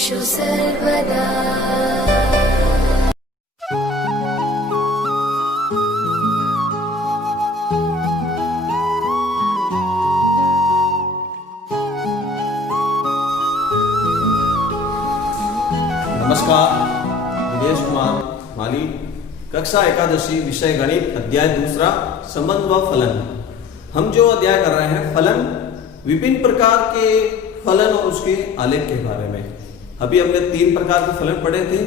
सर्वेषु सर्वदा। नमस्कार, दिनेश कुमार माली, कक्षा एकादशी, विषय गणित, अध्याय दूसरा, संबंध व फलन। हम जो अध्याय कर रहे हैं फलन, विभिन्न प्रकार के फलन और उसके आलेख के बारे में। अभी हमने 3 प्रकार के फलन पढ़े थे।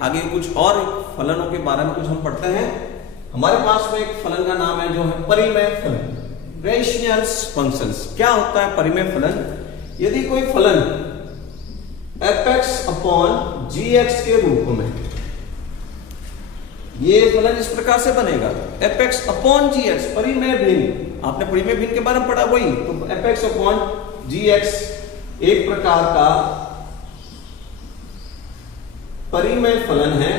आगे कुछ और फलनों के बारे में कुछ हम पढ़ते हैं। हमारे पास में एक फलन का नाम है जो है परिमेय फलन, रेशनल फंक्शंस। क्या होता है परिमेय फलन? यदि कोई फलन fx अपॉन gx के रूप में, ये फलन इस प्रकार से बनेगा fx अपॉन gx, परिमेय भिन्न। आपने परिमेय भिन्न के बारे में पढ़ा वही, तो fx अपॉन gx एक प्रकार का परिमेय फलन है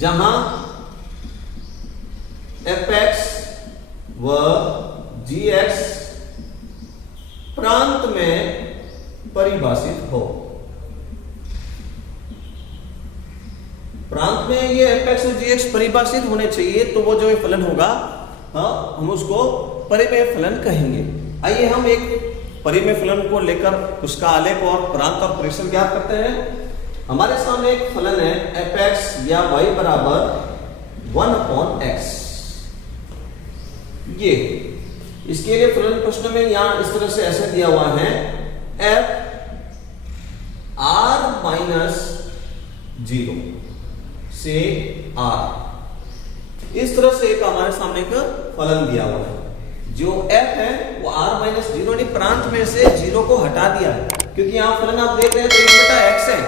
जहां fx व gx प्रांत में परिभाषित हो। प्रांत में ये fx और gx परिभाषित होने चाहिए, तो वो जो ये फलन होगा हम उसको परिमेय फलन कहेंगे। आइए हम एक परिमेय फलन को लेकर उसका आलेख और प्रांत और परिसर ज्ञात करते हैं। हमारे सामने एक फलन है fx या y बराबर 1/x। ये इसके लिए फलन प्रश्न में यहां इस तरह से ऐसे दिया हुआ है f r माइनस 0 से r। इस तरह से एक हमारे सामने एक फलन दिया हुआ है। जो f है वो r माइनस 0 ने प्रांत में से 0 को हटा दिया है, क्योंकि यहां फलन आप देख रहे हैं तो 1/x है।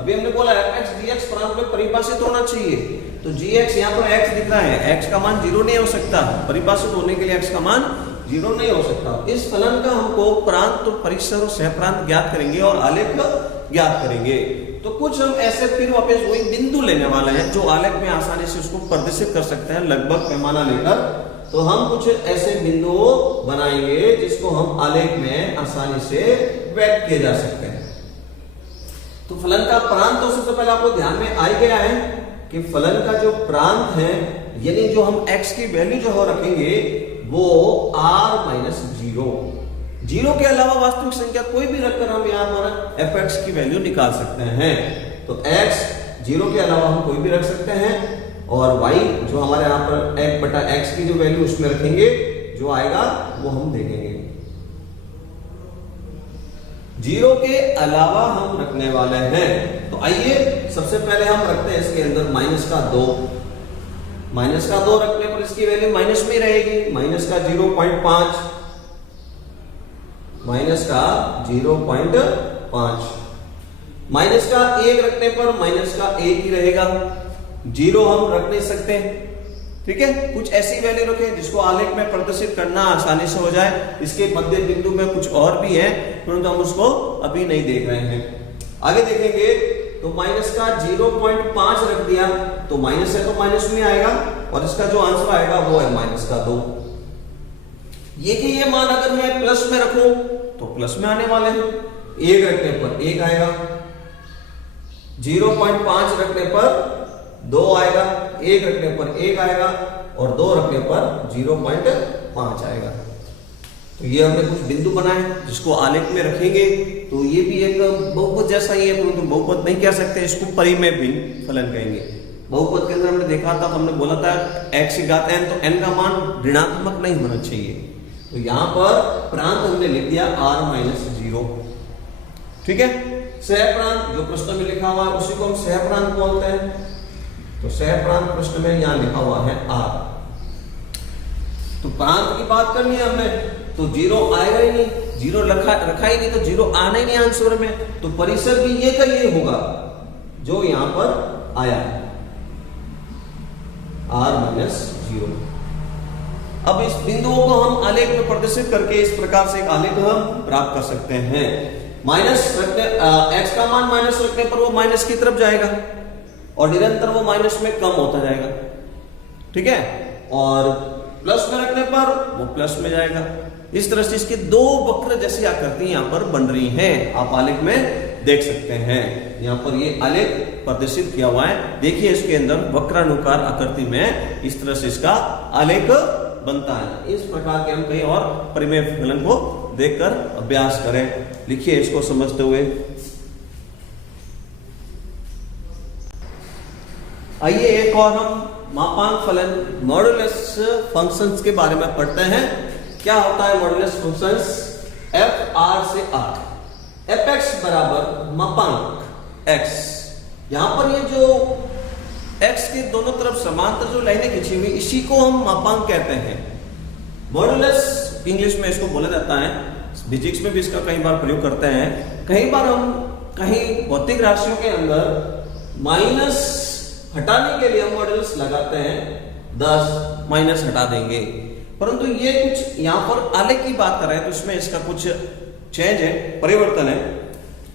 अभी हमने बोला fx gx प्रांत में परिभाषित होना चाहिए, तो gx यहां पर x दिख रहा है, x का मान 0 नहीं हो सकता। परिभाषित होने के लिए x का मान 0 नहीं हो सकता। इस फलन का हमको प्रांत, परिसर और सहप्रांत ज्ञात करेंगे और आलेख ज्ञात करेंगे। तो कुछ हम ऐसे फिर वापस वही बिंदु लेने वाले हैं जो आलेख में आसानी से उसको प्रदर्शित कर सकते हैं, लगभग पैमाना लेकर। तो हम कुछ ऐसे बिंदु बनाएंगे जिसको हम आलेख में आसानी से व्यक्त किए जा सकते हैं। तो फलन का प्रांत तो सबसे पहले आपको ध्यान में आ गया है कि फलन का जो प्रांत है, यानी जो हम x की वैल्यू जो हो रखेंगे वो r माइनस 0 के अलावा वास्तविक संख्या कोई भी रखकर हम यहाँ हमारा fx की वैल्यू निकाल सकते हैं। तो x 0 के अलावा हम कोई भी रख सकते हैं, और y जो हमारे यहाँ पर 1/x की जो वैल्यू उसमें रखेंगे, जो आएगा वो हम देखेंगे। 0 के अलावा हम रखने वाले हैं। तो आइए सबसे पहले हम रखते हैं इसके अंदर माइनस का 2 रखने पर इसकी वैल्यू माइनस में रहेगी। माइनस का 0.5, माइनस का 0.5। माइनस का 1 रखने पर माइनस का 1 ही रहेगा, 0 हम रख नहीं सकते। ठीक है, कुछ ऐसी वैल्यू रखें जिसको आलेख में प्रदर्शित करना आसानी से हो जाए। इसके मध्य बिंदु में कुछ और भी है, परंतु हम उसको अभी नहीं देख रहे हैं। आगे देखेंगे तो माइनस का 0.5 रख दिया, तो माइनस है तो माइनस में आएगा, और इसका जो आंसर आएगा वो है माइनस का 2। ये मान अगर मैं प्लस में रखूं तो प्लस में आने वाले हैं। 1 रखने पर 1 आएगा, 0.5 रखने पर 2 आएगा, 1 रखने पर 1 आएगा, और 2 रखने पर 0.5 आएगा। तो ये हमने कुछ बिंदु बनाए जिसको आलेख में रखेंगे। तो ये भी एक बहुपद जैसा ही है, परंतु बहुपद नहीं कह सकते, इसको परिमेय भिन्न फलन कहेंगे। बहुपद के अंदर हमने देखा था, तो हमने बोला था x की घात n, तो n का मान ऋणात्मक नहीं होना चाहिए। तो यहां पर प्रांत हमने लिख दिया r माइनस 0। ठीक है, सहप्रांत जो प्रश्न में लिखा हुआ है उसी को हम सहप्रांत बोलते हैं। तो सहप्रांत प्रश्न में यहां लिखा हुआ है r। तो प्रांत की बात करनी है हमने, तो 0 आएगा ही नहीं, 0 रखा ही नहीं, तो 0 आना ही नहीं आंसर में। तो परिसर भी ये का ये होगा जो यहां पर आया है, r माइनस 0। अब इस बिंदुओं को हम आलेख में प्रदर्शित करके इस प्रकार से एक आलेख हम प्राप्त कर सकते हैं। माइनस रखने x का मान माइनस रखने पर वो माइनस की तरफ जाएगा, और निरंतर वो माइनस में कम होता जाएगा। ठीक है, और प्लस में रखने पर वो प्लस में जाएगा। इस तरह से इसके दो वक्र जैसी आकृति यहाँ पर बन रही हैं, आप आलेख में देख सकते हैं। यहाँ पर ये आलेख प्रदर्शित किया हुआ है, देखिए इसके अंदर वक्रानुकार आकृति में इस तरह से इसका आलेख बनता है। इस प्रकार के हम कहीं और परिमेय फलन को देखकर अभ्यास करें। लिखिए इसको समझते हुए। आइए एक और हम मापांक फलन मॉडुलस फंक्शंस के बारे में पढ़ते हैं। क्या होता है मॉडुलस फंक्शंस? एफ आर से आर एफ एक्स बराबर मापांक एक्स। यहां पर ये जो एक्स के दोनों तरफ समांतर जो लाइनें खींची हुई, इसी को हम मापांक कहते हैं। मॉडुलस इंग्लिश में इसको बोला जाता है, फिजिक्स में भी इसका कई बार प्रयोग करते हैं। कई बार हम कहीं भौतिक राशियों के अंदर माइनस हटाने के लिए हम मॉडुलस लगाते हैं, 10 माइनस हटा देंगे। परंतु ये कुछ यहां पर आलेख की बात कर रहे हैं तो इसमें इसका कुछ चेंज है, परिवर्तन है।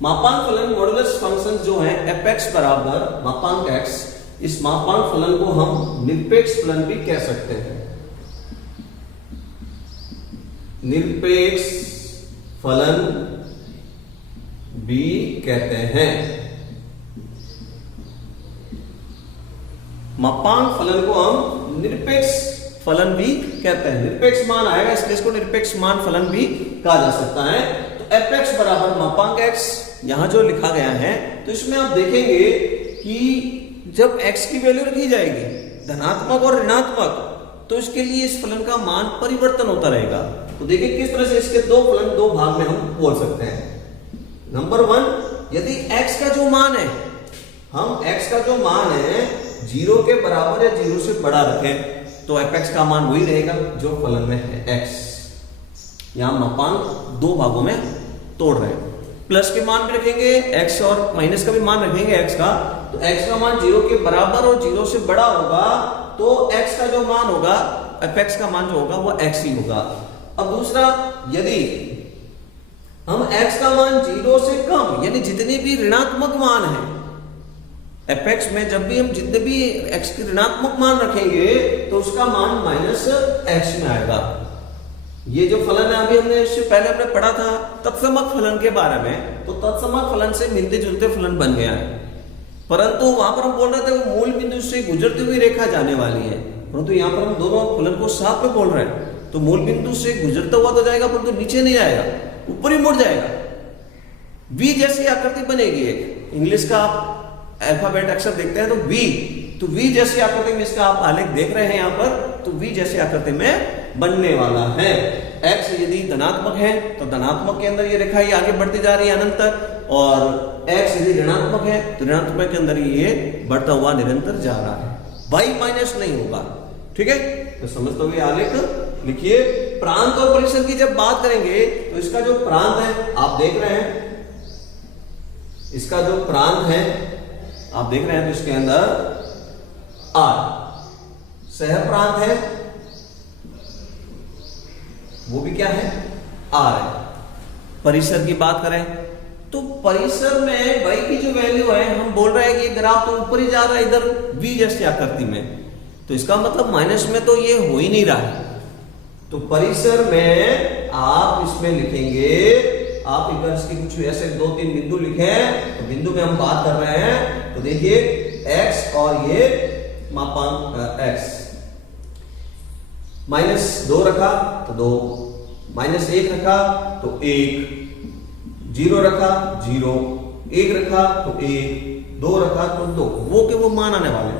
मापांक फलन मॉडुलस फंक्शन जो है एफ एक्स बराबर मापांक एक्स, इस मापांक फलन को हम निरपेक्ष फलन भी कह सकते हैं। निरपेक्ष फलन भी कहते हैं। मापांक फलन को हम निरपेक्ष फलन भी कहते हैं। निरपेक्ष मान आएगा इसलिए इसको निरपेक्ष मान फलन भी कहा जा सकता है। तो एफ एक्स बराबर मापांक एक्स यहां जो लिखा गया है, तो इसमें आप देखेंगे कि जब एक्स की वैल्यू रखी जाएगी धनात्मक और ऋणात्मक, तो इसके लिए इस फलन का मान परिवर्तन होता रहेगा। तो देखिए किस तरह से इसके दो फलन दो भाग में हम बोल सकते हैं। नंबर 1, यदि x का जो मान है, हम x का जो मान है 0 के बराबर या 0 से बड़ा रखें, तो एफ एक्स का मान वही रहेगा जो फलन में है x। यहां मापांक दो भागों में तोड़ रहे हैं। प्लस के मान भी रखेंगे x और माइनस का भी मान रखेंगे x का, तो x का मान 0 के बराबर और 0 से बड़ा होगा, तो x का जो मान होगा एफ एक्स का मान जो होगा वो x ही होगा। अब दूसरा, यदि हम x का मान 0 से कम यानी जितने भी ऋणात्मक मान है एफ एक्स में, जब भी हम जितने भी x के ऋणात्मक मान रखेंगे तो उसका मान माइनस एक्स में आएगा। ये जो फलन है अभी हमने इससे पहले हमने पढ़ा था तत्समक फलन के बारे में, तो तत्समक फलन से मिलते जुलते फलन बन गया है। परंतु वहां पर हम बोल रहे थे वो मूल बिंदु से गुजरती हुई रेखा जाने वाली है, परंतु यहाँ पर हम दोनों फलन को साथ में बोल रहे हैं। तो मूल बिंदु से गुजरता हुआ तो जाएगा परंतु नीचे नहीं आएगा, ऊपर ही मुड़ जाएगा। वी जैसी आकृति बनेगी एक, इंग्लिश का आप अल्फाबेट अक्षर देखते हैं तो वी, तो वी जैसी आकृति में इसका आप आलेख देख रहे हैं यहाँ पर, तो वी जैसी आकृति में बनने वाला है। x यदि धनात्मक है तो धनात्मक के अंदर ये रेखा ये आगे बढ़ती जा रही है अनंत तक, और x यदि ऋणात्मक है तो ऋणात्मक के अंदर ये बढ़ता हुआ निरंतर जा रहा है, y माइनस नहीं होगा। ठीक है, तो समझते हुए आलेख लिखिए। प्रांत और परिसर की जब बात करेंगे तो इसका जो प्रांत है आप देख रहे हैं, इसका जो प्रांत है आप देख रहे हैं, तो इसके अंदर R सह प्रांत है, वो भी क्या है R है। परिसर की बात करें तो परिसर में y की जो वैल्यू है, हम बोल रहे हैं कि ग्राफ तो ऊपर ही जा रहा है इधर v जैसी आकृति में, तो इसका मतलब माइनस में तो ये हो ही नहीं रहा है। तो परिसर में आप इसमें लिखेंगे, आप अगर इसके कुछ ऐसे 2-3 बिंदु लिखे, तो बिंदु में हम बात कर रहे हैं, तो देखिए x और ये मापांक x, -2 रखा तो 2, -1 रखा तो 1, 0 रखा 0, 1 रखा तो 1, 2 रखा तो 2, वो के वो मान आने वाले,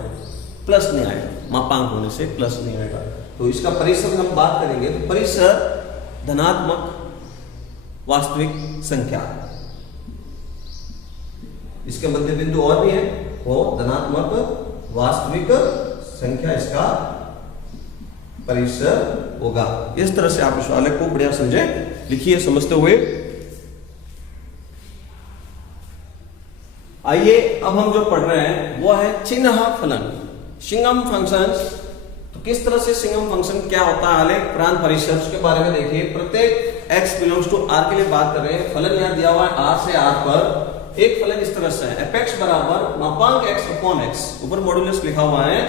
प्लस नहीं आएगा, मापांक होने से प्लस नहीं आएगा। तो इसका परिसर हम बात करेंगे, तो परिसर धनात्मक वास्तविक संख्या, इसके मध्य बिंदु और भी है, वो धनात्मक वास्तविक संख्या इसका परिसर होगा। इस तरह से आप इस वाले को बढ़िया समझे, लिखिए समझते हुए। आइए अब हम जो पढ़ रहे हैं वो है चिन्ह फलन, सिंगम फंक्शंस। तो किस तरह से सिंगम फंक्शन क्या होता है, आलेख प्रांत परिसर, उसके बारे में देखिए। प्रत्येक x बिलोंग्स टू r के लिए बात कर रहे हैं। फलन यहां दिया हुआ है r से r पर। एक फलन इस तरह से है, एफ एक्स बराबर मापांक x अपॉन x, ऊपर मॉडुलस लिखा हुआ है,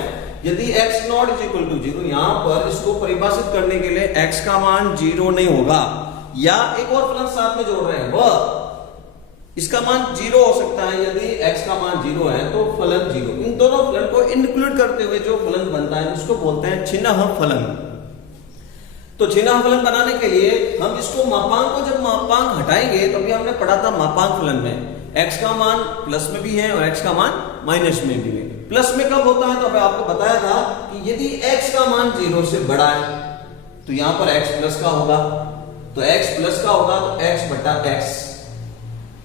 यदि x not is equal to 0, यहां पर इसको परिभाषित करने के लिए x का मान 0 नहीं होगा, या एक और फलन साथ में जोड़ रहे हैं, वह इसका मान 0 हो सकता है। यदि x का मान 0 है तो फलन 0। इन दोनों फलन को इंक्लूड करते हुए जो फलन बनता है उसको बोलते हैं छिन्नह फलन। तो छिन्नह फलन बनाने के लिए हम इसको मापांक को जब मापांक हटाएंगे तो भी हमने पढ़ा था मापांक फलन में x का मान प्लस में भी है और x का मान माइनस में भी है। प्लस में कब होता है तो अभी आपको बताया था कि यदि x का मान 0 से बड़ा है तो यहां पर x प्लस का होगा, तो x प्लस का होगा तो x बटा x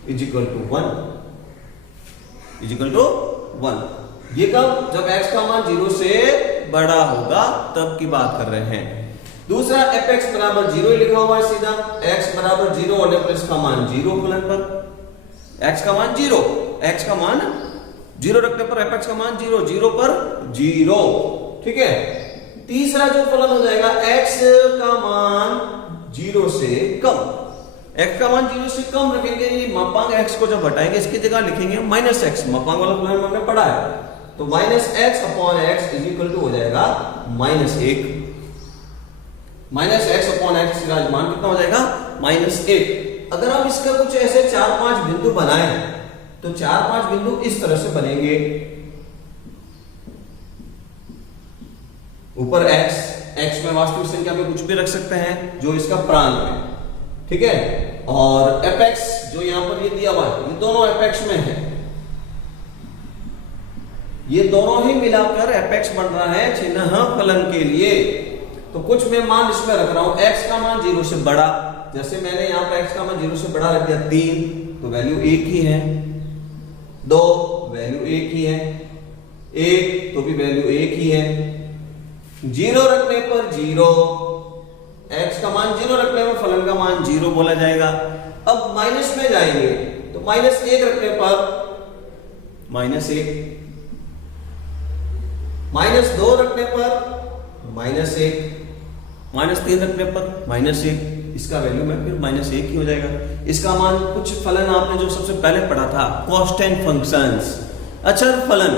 इज इक्वल टू 1 ये कब, जब x का मान 0 से बड़ा होगा तब की बात कर रहे हैं। दूसरा fx बराबर 0 लिखा हुआ है सीधा, x बराबर 0 होने पर इसका मान 0 फलन पर x का मान 0, x का मान 0 रखने पर fx का मान 0, 0 पर 0, ठीक है। तीसरा जो फलन हो जाएगा x का मान 0 से कम, x का मान 0 से कम रखेंगे, मापांक x को जब हटाएंगे इसकी जगह लिखेंगे माइनस x, मापांक वाला फलन हमने पढ़ा है, तो minus x upon x is equal to हो जाएगा -1, माइनस x अपॉन x का मान कितना हो जाएगा -1। अगर हम इसका कुछ ऐसे 4-5 बिंदु बनाए तो 4-5 बिंदु इस तरह से बनेंगे, ऊपर x में वास्तविक संख्या में कुछ भी रख सकते हैं जो इसका प्रांत है, ठीक है, और fx जो यहां पर ये दिया हुआ है ये दोनों fx में है, ये दोनों ही मिलाकर fx बन रहा है छिन्नह फलन के लिए। तो कुछ मैं मान इसमें रख रहा हूं, x का मान 0 से बड़ा, जैसे मैंने यहां पर x का मान 0 से बड़ा रख दिया 3 तो वैल्यू 1 ही है, 2 वैल्यू 1 ही है, 1 तो भी वैल्यू 1 ही है, 0 रखने पर 0, x का मान 0 रखने पर फलन का मान 0 बोला जाएगा। अब माइनस में जाएंगे तो -1 रखने पर -1, -2 रखने पर -1, -3 रखने पर -1, इसका वैल्यू में फिर -1 ही हो जाएगा। इसका मान कुछ फलन आपने जो सबसे पहले पढ़ा था कांस्टेंट फंक्शंस, अचर फलन,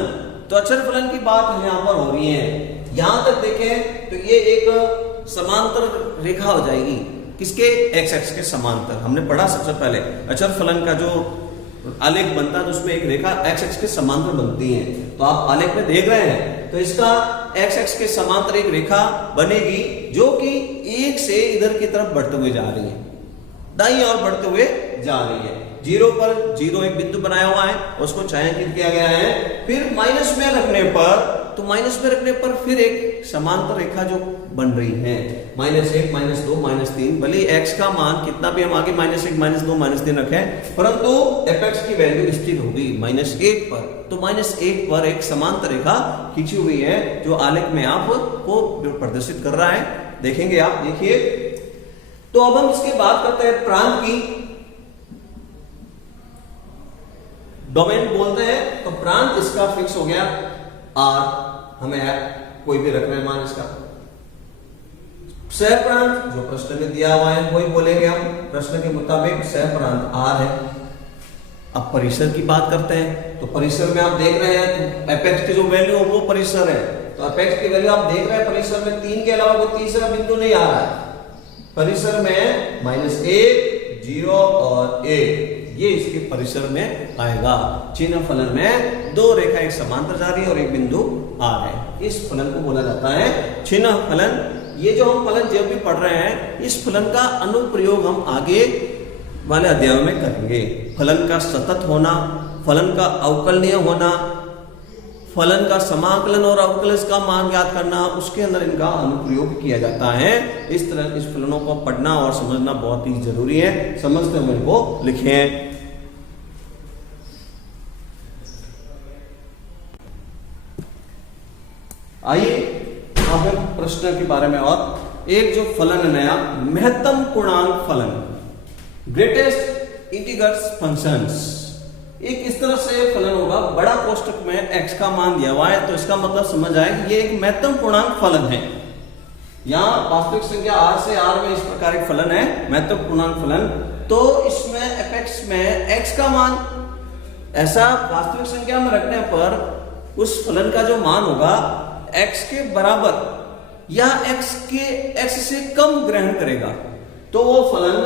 तो अचर फलन की बात यहां पर हो रही है। यहां तक देखें तो ये एक समांतर रेखा हो जाएगी, किसके, x एक्स के समांतर। हमने पढ़ा सबसे पहले अचर फलन का जो आलेख बनता है तो उसमें एक रेखा x एक्स के समांतर बनती है, तो आप आलेख में देख रहे हैं तो इसका x एक्स के समांतर एक रेखा बनेगी जो कि 1 से इधर की तरफ बढ़ते हुए जा रही है, दाईं ओर बढ़ते हुए जा रही है। 0 पर 0 एक बिंदु बनाया हुआ है, उसको छायांकित किया गया है। फिर माइनस में रखने पर, तो माइनस में रखने पर फिर एक समांतर रेखा जो बन रही है, -1, -2, -3, भले x का मान कितना भी हम आगे -1, -2, -3 रखें, परंतु fx की वैल्यू स्थिर होगी -1 पर। तो -1 पर एक समांतर रेखा खींची हुई है जो आलेख में आपको प्रदर्शित कर रहा है, देखेंगे आप, देखिए। तो अब हम इसके बात करते हैं प्रांत की, डोमेन बोलते हैं, तो प्रांत इसका फिक्स हो गया R, हमें कोई भी रखना है मान इसका। सह प्रांत जो प्रश्न में दिया हुआ है वही बोलेंगे हम, प्रश्न के मुताबिक सह प्रांत R है। अब परिसर की बात करते हैं, तो परिसर में आप देख रहे हैं एपेक्स की जो वैल्यू है वो परिसर है, तो एपेक्स की वैल्यू आप देख रहे हैं परिसर में 3 के अलावा कोई तीसरा बिंदु नहीं आ रहा है। परिसर में -1, 0 और 1 ये इसके परिसर में आएगा। छिन्नह फलन में 2 रेखा एक समांतर जा रही है और एक बिंदु आ रहा है, इस फलन को बोला जाता है छिन्नह फलन। ये जो हम फलन जब भी पढ़ रहे हैं इस फलन का अनुप्रयोग हम आगे वाले अध्याय में करेंगे। फलन का सतत होना, फलन का अवकलनीय होना, फलन का समाकलन और अवकलज का मान ज्ञात करना, उसके अंदर इनका अनुप्रयोग किया जाता है। इस तरह इस फलनों को पढ़ना और समझना बहुत ही जरूरी है, समझते हुए इनको लिखें। आइए अब हम प्रश्न के बारे में, और एक जो फलन नया महत्तम पूर्णांक फलन, ग्रेटेस्ट इंटीग्रल्स फंक्शंस, एक इस तरह से फलन होगा, बड़ा कोष्टक में x का मान दिया हुआ है तो इसका मतलब समझ आए कि ये एक महत्तम पूर्णांक फलन है। यहाँ वास्तविक संख्या r से r में इस प्रकार एक फलन है महत्तम पूर्णांक फलन, तो इसमें fx में x का मान ऐसा वास्तविक संख्या में रखने पर उस फलन का जो मान होगा x के बराबर या x से कम ग्रहण करेगा तो वो फलन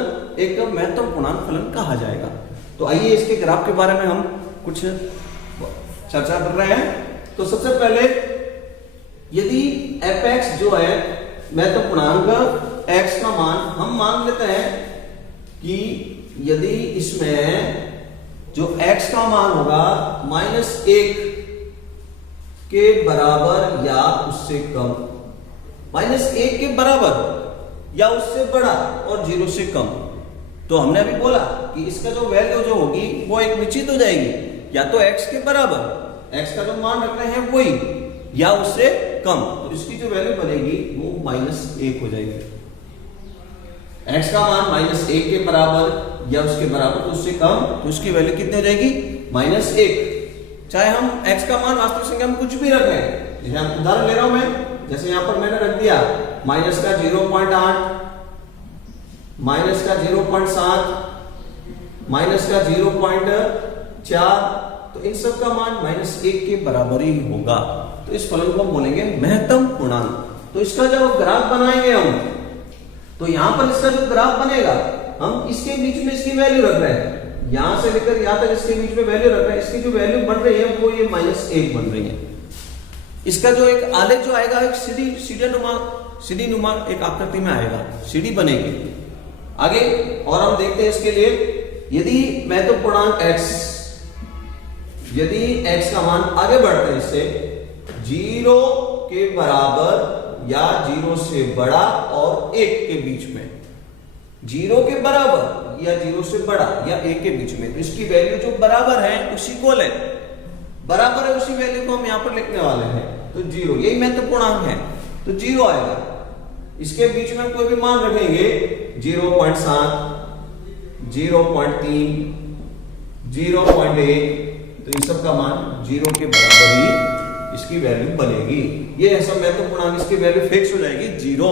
एक महत्तम पूर्णांक फलन कहा जाएगा। तो आइए इसके ग्राफ के बारे में हम कुछ चर्चा कर रहे हैं। तो सबसे पहले यदि fx जो है महत्तम पूर्णांक x का मान हम मान लेते हैं कि यदि इसमें जो x का मान होगा -1 के बराबर या उससे कम, -1 के बराबर या उससे बड़ा और 0 से कम, तो हमने अभी बोला कि इसका जो वैल्यू जो होगी वो एक निश्चित हो जाएगी, या तो x के बराबर, x का जो मान रख रहे हैं वही, या उससे कम। तो इसकी जो वैल्यू बनेगी वो -1 हो जाएगी। x का मान -1 के बराबर या उसके बराबर तो उससे कम, तो उसकी वैल्यू कितनी हो जाएगी -1। चाहे हम x का मान वास्तविक संख्या में कुछ भी रखें, जैसे हम उदाहरण ले रहा हूं मैं, जैसे यहां पर मैंने रख दिया माइनस का 0.8, माइनस का 0.7, माइनस का 0.4, तो इन सब का मान -1 के बराबर ही होगा। तो इस फलन को हम बोलेंगे महत्तम पूर्णांक। तो इसका जब ग्राफ बनाएंगे हम, तो यहां पर इसका जो ग्राफ बनेगा, हम इसके बीच में इसकी वैल्यू रख रहे हैं, यहां से लेकर यहां तक इसके बीच में वैल्यू रख रहे हैं। इसकी जो वैल्यू बन रही है वो ये -1 बन रही है। इसका जो एक आलेख जो आएगा, एक सीढ़ी नुमा एक आकृति में आएगा, सीढ़ी बनेगी आगे। और हम देखते हैं इसके लिए, यदि महत्तम पूर्णांक x, यदि x का मान आगे बढ़ते हैं इससे 0 के बराबर या 0 से बड़ा और 1 के बीच में, 0 के बराबर या 0 से बड़ा या 1 के बीच में, तो इसकी वैल्यू जो बराबर है उसी को ले, बराबर है उसी वैल्यू को हम यहां पर लिखने वाले हैं। तो 0, यही महत्तम पूर्णांक है, तो 0 आएगा। इसके बीच में कोई भी मान रखेंगे 0.7, 0.3, 0.1, तो इन सब का मान 0 के बराबर ही इसकी वैल्यू बनेगी। ये सब महत्तम पूर्णांक, इसकी वैल्यू फिक्स हो जाएगी 0।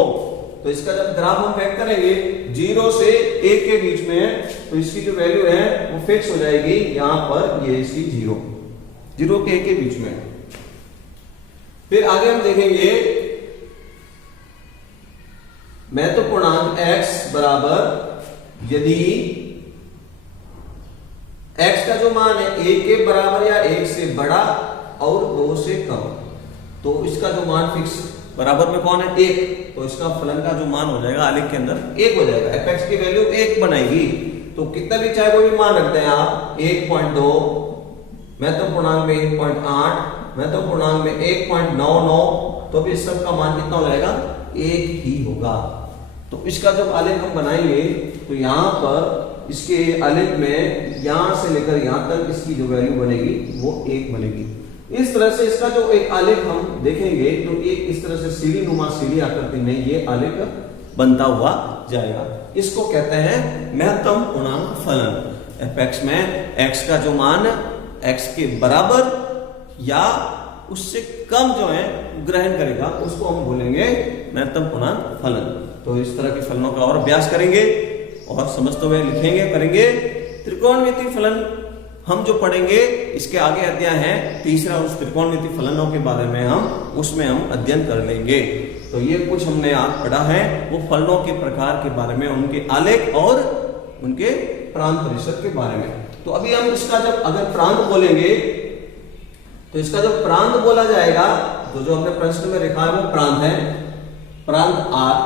तो इसका जब ग्राफ हम फैक्ट करेंगे 0 से 1 के बीच में, तो इसकी जो वैल्यू है वो फिक्स हो जाएगी यहां पर, ये इसकी 0 के 1 के बीच में। फिर आगे हम देखेंगे महत्तम पूर्णांक x बराबर, यदि x का जो मान है 1 के बराबर या 1 से बड़ा और 2 से कम, तो इसका जो मान फिक्स बराबर में कौन है 1, तो इसका फलन का जो मान हो जाएगा आलेख के अंदर 1 हो जाएगा। fx की वैल्यू 1 बनाएगी, तो कितना भी चाहे कोई भी मान रखते हैं आप, 1.2, महत्तम पूर्णांक में 1.8, महत्तम पूर्णांक में 1.99, तो भी इस सब का मान कितना हो जाएगा 1 ही होगा। तो इसका जब आलेख हम बनाएंगे तो यहां पर इसके आलेख में यहां से लेकर यहां तक इसकी जो वैल्यू बनेगी वो 1 बनेगी। इस तरह से इसका जो एक आलेख हम देखेंगे तो एक इस तरह से सीढ़ी नुमा सीढ़ी आकृति में ये आलेख बनता हुआ जाएगा। इसको कहते हैं महत्तम पूर्णांक फलन। fx में x का जो मान x के बराबर या उससे कम जो है ग्रहण करेगा, उसको हम बोलेंगे महत्तम पूर्णांक फलन। तो इस तरह के फलनों का और अभ्यास करेंगे और समझते हुए लिखेंगे, करेंगे। त्रिकोणमितीय फलन हम जो पढ़ेंगे, इसके आगे अध्याय है तीसरा, उस त्रिकोणमितीय फलनों के बारे में उसमें हम अध्ययन कर लेंगे। तो ये कुछ हमने आज पढ़ा है वो फलनों के प्रकार के बारे में, उनके आलेख और उनके प्रांत परिषद के बारे में। तो अभी हम इसका जब अगर प्रांत बोलेंगे तो इसका जो प्रांत बोला जाएगा, तो जो हमने प्रश्न में लिखा है वो प्रांत है, प्रांत R।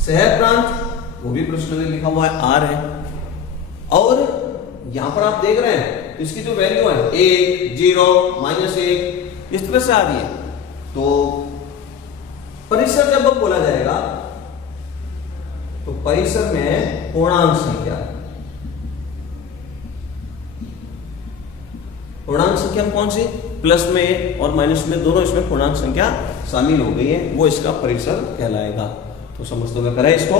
सह प्रांत वो भी प्रश्न में लिखा हुआ है R है। और यहां पर आप देख रहे हैं तो इसकी जो वैल्यू है 1, 0, -1 इस तरह से आ रही है। तो परिसर जब बोला जाएगा तो परिसर में पूर्णांक संख्या, पूर्णांक संख्या में कौन सी, प्लस में और माइनस में दोनों इसमें पूर्णांक संख्या शामिल हो गई है, वो इसका परिसर कहलाएगा। तो समझते हुए करें इसको।